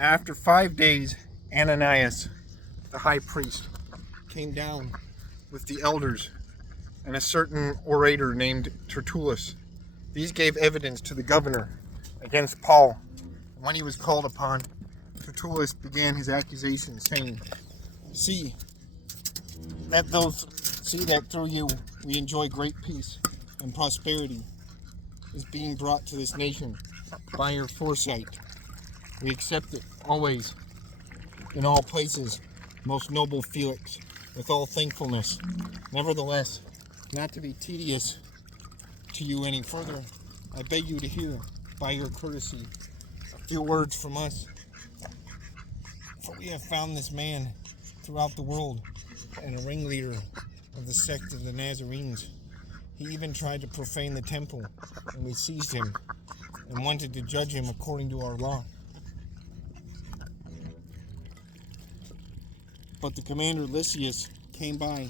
After 5 days, Ananias, the high priest, came down with the elders and a certain orator named Tertullus. These gave evidence to the governor against Paul. And when he was called upon, Tertullus began his accusation, saying, See that through you we enjoy great peace and prosperity is being brought to this nation by your foresight. We accept it always, in all places, most noble Felix, with all thankfulness. Nevertheless, not to be tedious to you any further, I beg you to hear, by your courtesy, a few words from us. For we have found this man throughout the world, and a ringleader of the sect of the Nazarenes. He even tried to profane the temple, and we seized him and wanted to judge him according to our law. But the commander Lysias came by,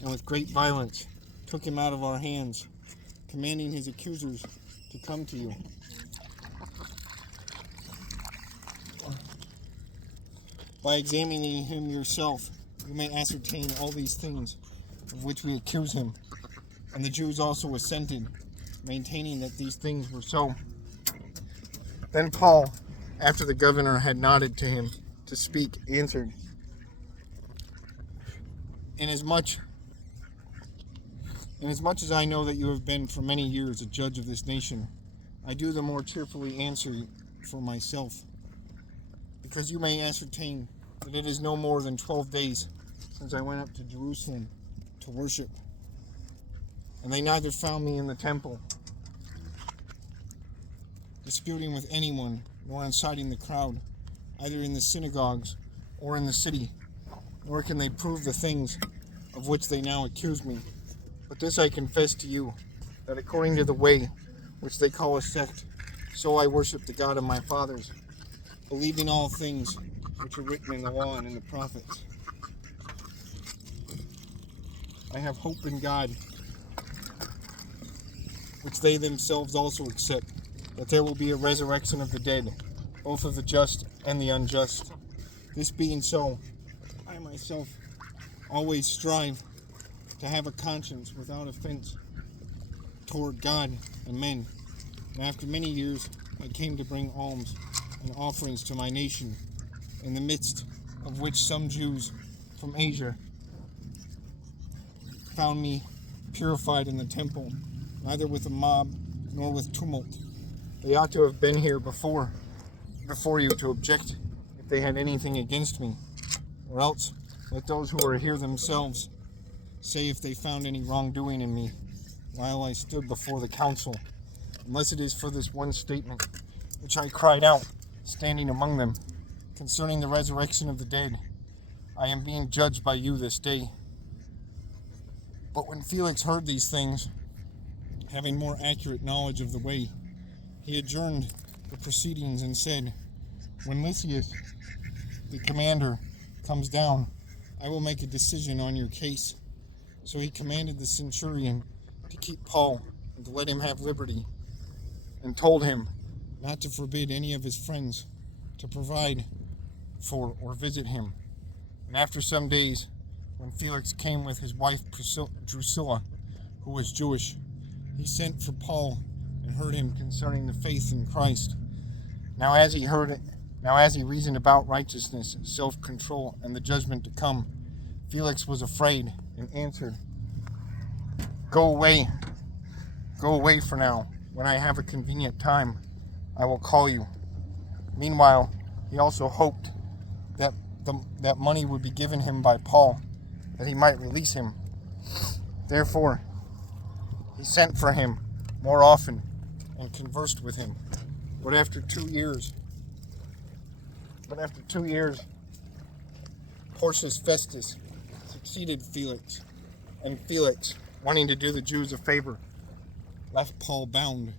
and with great violence took him out of our hands, commanding his accusers to come to you. By examining him yourself, you may ascertain all these things of which we accuse him. And the Jews also assented, maintaining that these things were so. Then Paul, after the governor had nodded to him to speak, answered, Inasmuch as I know that you have been for many years a judge of this nation, I do the more cheerfully answer for myself, because you may ascertain that it is no more than 12 days since I went up to Jerusalem to worship, and they neither found me in the temple, disputing with anyone, nor inciting the crowd, either in the synagogues or in the city, nor can they prove the things of which they now accuse me. But this I confess to you, that according to the way which they call a sect, so I worship the God of my fathers, believing all things which are written in the law and in the prophets. I have hope in God, which they themselves also accept, that there will be a resurrection of the dead, both of the just and the unjust. This being so, I myself always strive to have a conscience without offense toward God and men. And after many years, I came to bring alms and offerings to my nation, in the midst of which some Jews from Asia found me purified in the temple, neither with a mob nor with tumult. They ought to have been here before you to object if they had anything against me, or else let those who are here themselves say if they found any wrongdoing in me while I stood before the council, unless it is for this one statement which I cried out, standing among them, concerning the resurrection of the dead. I am being judged by you this day. But when Felix heard these things, having more accurate knowledge of the way, he adjourned the proceedings and said, When Lysias, the commander, comes down, I will make a decision on your case. So he commanded the centurion to keep Paul and to let him have liberty, and told him not to forbid any of his friends to provide for or visit him. And after some days, when Felix came with his wife Drusilla, who was Jewish, he sent for Paul and heard him concerning the faith in Christ. Now as he reasoned about righteousness, self-control, and the judgment to come, Felix was afraid and answered, Go away for now. When I have a convenient time, I will call you. Meanwhile, he also hoped that money would be given him by Paul, that he might release him. Therefore, he sent for him more often and conversed with him. But after 2 years, Porcius Festus succeeded Felix, and Felix, wanting to do the Jews a favor, left Paul bound